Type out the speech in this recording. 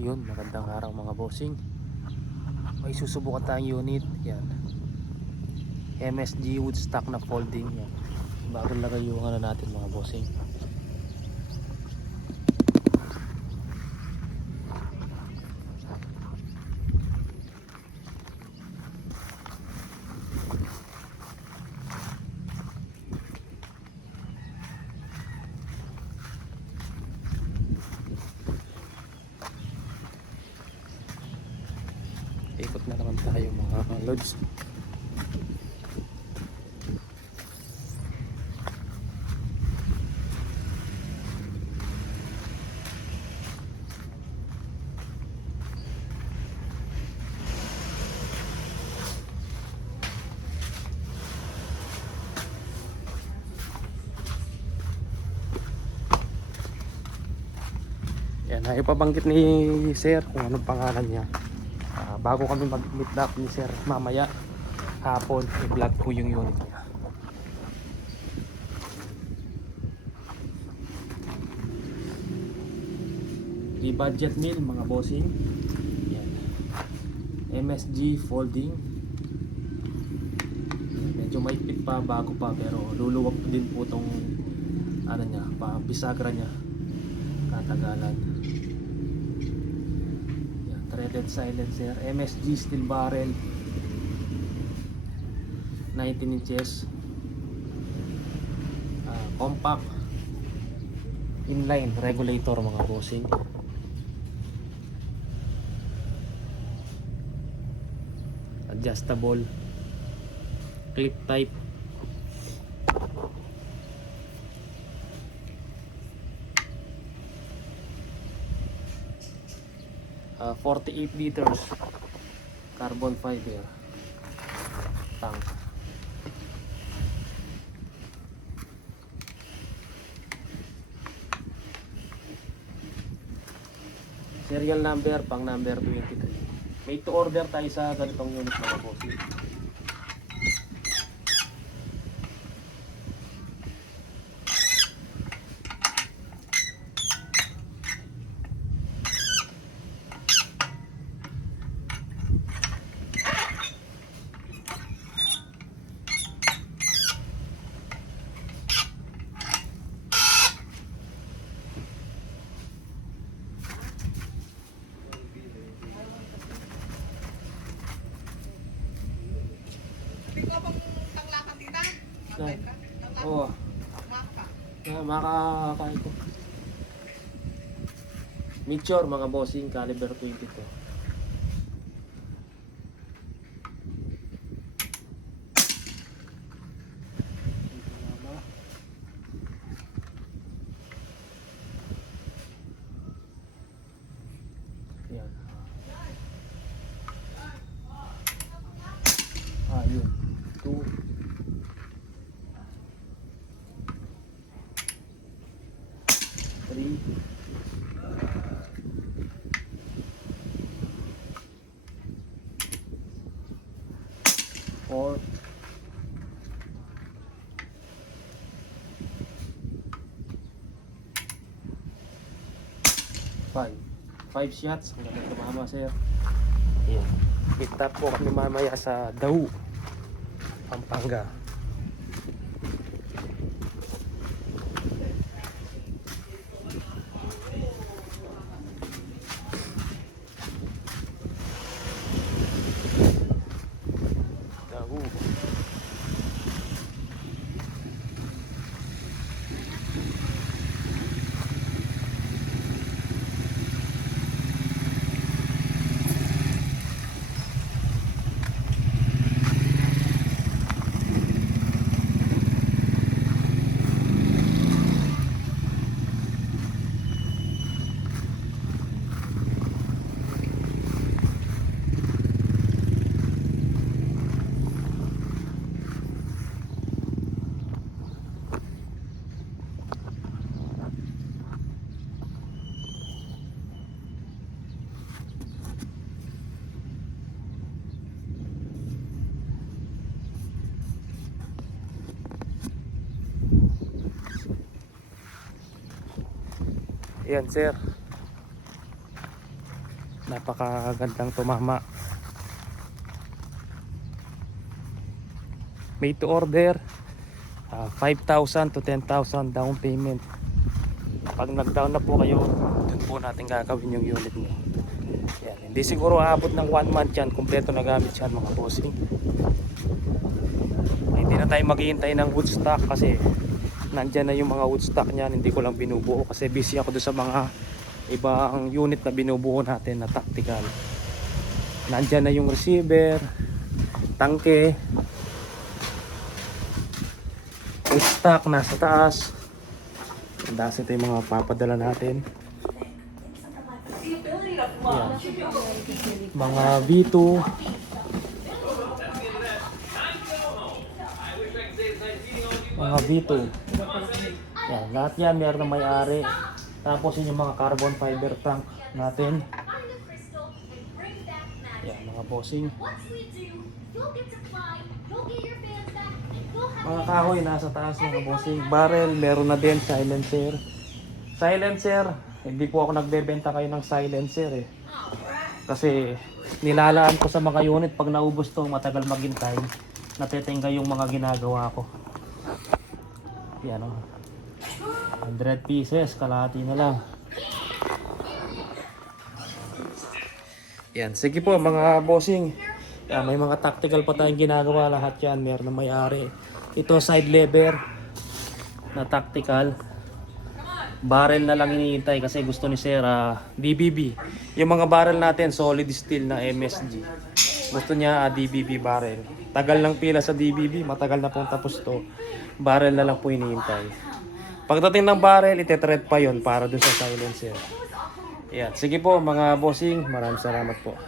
Yun, magandang araw mga bossing. May susubukan tayong unit. Yan, MSG Woodstock na folding. Yan, bagong lagay yung ano natin mga bossing. Ikot na naman tayo mga lods. Yan, ipabanggit ni sir kung anong pangalan niya. Bago kami mag-meet up ni sir mamaya hapon, i-vlog ko yung unit niya. Di-budget meal mga bossing. Yan, MSG folding. Medyo maipit pa, bago pa, pero luluwag din po tong ano niya, bisagra niya katagalan. Yan, threaded silencer, MSG steel barrel, 19 inches, compact inline regulator mga bossing. Adjustable clip type. Uh, 48 liters carbon fiber tank. Serial number pang number 23. Made to order tayo sa ganitong unit mga bossing. Oo. Makakain ko. Mature mga bossing, caliber 22. Yan. Yun. 2 3 4 5 shots. Ang ganda tumama sir. Ayan. Meet up po kami mamaya sa Dahu, Pampanga. Dahu. Ayan sir. Napakagandang tumama. Made to order. 5,000 to 10,000 down payment. Pag nag-down na po kayo, dun po natin gagawin yung unit mo. Yan. Hindi siguro aabot ng 1 month yan. Kompleto na gamit yan mga bossing. Hindi na tayo maghihintay ng wood stock kasi nandyan na yung mga wood stock niyan. Hindi ko lang binubuo kasi busy ako doon sa mga ibang unit na binubuo natin na tactical. Nandyan na yung receiver, tangke, wood stock nasa taas. Dasit ito yung mga papadala natin. Yan. Mga V2. Mga V2. Yan, lahat yan meron na may-ari. Tapos yun yung mga carbon fiber tank natin. Yan mga bossing. Mga kahoy nasa taas mga bossing. Barrel meron na din. Silencer. Silencer. Hindi po ako nagbebenta kayo ng silencer eh. Kasi nilalaan ko sa mga unit pag naubos to matagal maghintay. Natetenga yung mga ginagawa ko. Yan o. 100 pieces. Kalahati na lang. Yan. Sige po mga bossing. Yan, may mga tactical pa tayong ginagawa. Lahat yan. Meron na may-ari. Ito side lever na tactical. Barrel na lang iniintay kasi gusto ni Sir DBB. Yung mga barrel natin solid steel na MSG. Gusto niya DBB barrel. Tagal ng pila sa DBB, matagal na pong tapos to. Barrel na lang po iniintay. Pagdating ng barrel, ite-thread pa yon para dun sa silencer. Yan. Sige po mga bossing, maraming salamat po.